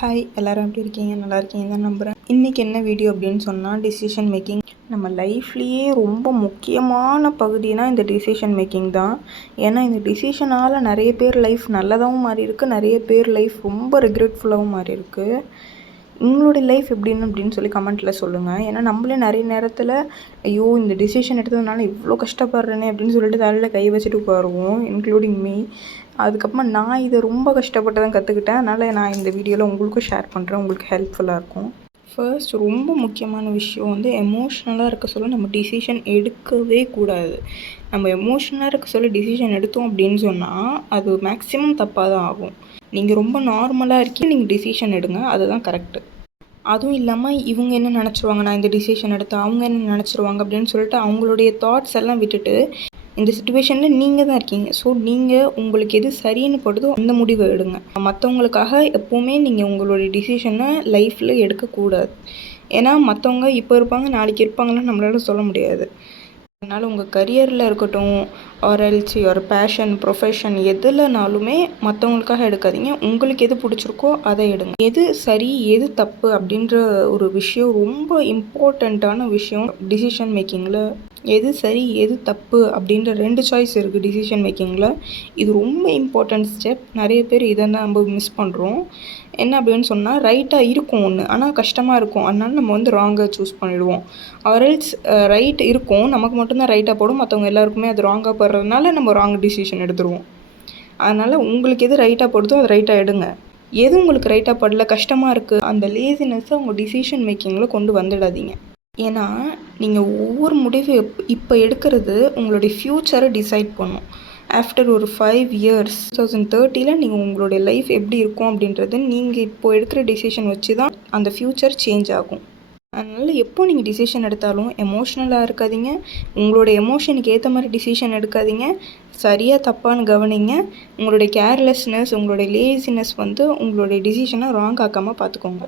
Hi எல்லோரும் எப்படி இருக்கீங்க? நல்லா இருக்கீங்க தான் நம்புகிறேன். இன்றைக்கி என்ன வீடியோ அப்படின்னு சொன்னால் டிசிஷன் மேக்கிங். நம்ம லைஃப்லேயே ரொம்ப முக்கியமான பகுதினா இந்த டிசிஷன் மேக்கிங் தான். ஏன்னா இந்த டிசிஷனால் நிறைய பேர் லைஃப் நல்லதாகவும் மாறி இருக்குது, நிறைய பேர் லைஃப் ரொம்ப ரிக்ரெட்ஃபுல்லாகவும் மாறி இருக்குது. உங்களுடைய லைஃப் அப்படின்னு சொல்லி கமெண்ட்டில் சொல்லுங்கள். ஏன்னா நம்மளே நிறைய நேரத்தில் ஐயோ இந்த டிசிஷன் எடுத்ததுனால இவ்வளோ கஷ்டப்படுறேனே அப்படின்னு சொல்லிட்டு தலையில் கை வச்சுட்டு உட்காருவோம், இன்க்ளூடிங் மீ. அதுக்கப்புறமா நான் இதை ரொம்ப கஷ்டப்பட்டு தான் கற்றுக்கிட்டேன். அதனால் நான் இந்த வீடியோவில் உங்களுக்கும் ஷேர் பண்ணுறேன், உங்களுக்கு ஹெல்ப்ஃபுல்லாக இருக்கும். ஃபர்ஸ்ட் ரொம்ப முக்கியமான விஷயம் வந்து எமோஷ்னலாக இருக்க சொல்ல நம்ம டிசிஷன் எடுக்கவே கூடாது. நம்ம எமோஷ்னலாக இருக்க சொல்ல டிசிஷன் எடுத்தோம் அப்படின்னு சொன்னால் அது மேக்ஸிமம் தப்பாக தான் ஆகும். நீங்கள் ரொம்ப நார்மலாக இருக்கீங்க, நீங்கள் டிசிஷன் எடுங்க, அதுதான் கரெக்டு. அதுவும் இல்லாமல் இவங்க என்ன நினச்சிருவாங்க, நான் இந்த டிசிஷன் எடுத்தேன், அவங்க என்ன நினச்சிருவாங்க அப்படின்னு சொல்லிட்டு அவங்களுடைய தாட்ஸ் எல்லாம் விட்டுட்டு இந்த சிச்சுவேஷனில் நீங்கள் தான் இருக்கீங்க. ஸோ நீங்கள் உங்களுக்கு எது சரின்னு படுதோ அந்த முடிவை எடுங்க. மற்றவங்களுக்காக எப்போவுமே நீங்கள் உங்களுடைய டிசிஷனை லைஃப்பில் எடுக்கக்கூடாது. ஏன்னா மற்றவங்க இப்போ இருப்பாங்க, நாளைக்கு இருப்பாங்கன்னு நம்மளால சொல்ல முடியாது. அதனால் உங்கள் கரியரில் இருக்கட்டும், or else your passion, profession எதுலனாலுமே மற்றவங்களுக்காக எடுக்காதீங்க. உங்களுக்கு எது பிடிச்சிருக்கோ அதை எடுங்க. எது சரி எது தப்பு அப்படின்ற ஒரு விஷயம் ரொம்ப இம்பார்ட்டண்ட்டான விஷயம் டிசிஷன் மேக்கிங்கில். எது சரி எது தப்பு அப்படின்ற 2 சாய்ஸ் இருக்குது டிசிஷன் மேக்கிங்கில். இது ரொம்ப இம்பார்ட்டண்ட் ஸ்டெப். நிறைய பேர் இதை தான் நம்ம மிஸ் பண்ணுறோம். என்ன அப்படின்னு சொன்னால் ரைட்டாக இருக்கும் ஒன்று, ஆனால் கஷ்டமாக இருக்கும், அதனால நம்ம வந்து ராங்கை சூஸ் பண்ணிவிடுவோம். ஆர்எல்ஸ் ரைட் இருக்கும், நமக்கு மட்டும்தான் ரைட்டாக போடும், மற்றவங்க எல்லாருக்குமே அது ராங்காக போடுறதுனால நம்ம ராங் டிசிஷன் எடுத்துருவோம். அதனால் உங்களுக்கு எது ரைட்டாக போடுதோ அது ரைட்டாக எடுங்க. எது உங்களுக்கு ரைட்டாக படல, கஷ்டமாக இருக்குது, அந்த லேசினஸ்ஸை உங்கள் டிசிஷன் மேக்கிங்கில் கொண்டு வந்துடாதீங்க. ஏன்னா நீங்கள் ஒவ்வொரு முடிவு இப்போ எடுக்கிறது உங்களுடைய ஃப்யூச்சரை டிசைட் பண்ணும். ஆஃப்டர் ஒரு 5 இயர்ஸ் 2030 நீங்கள் உங்களுடைய லைஃப் எப்படி இருக்கும் அப்படின்றது நீங்கள் இப்போது எடுக்கிற டிசிஷன் வச்சு தான் அந்த ஃப்யூச்சர் சேஞ்ச் ஆகும். அதனால் எப்போ நீங்கள் டிசிஷன் எடுத்தாலும் எமோஷ்னலாக இருக்காதீங்க. உங்களுடைய எமோஷனுக்கு ஏற்ற மாதிரி டிசிஷன் எடுக்காதீங்க. சரியாக தப்பான்னு கவனிங்க. உங்களுடைய கேர்லெஸ்னஸ், உங்களுடைய லேசினஸ் வந்து உங்களுடைய டிசிஷனை ராங் ஆக்காமல் பார்த்துக்கோங்க.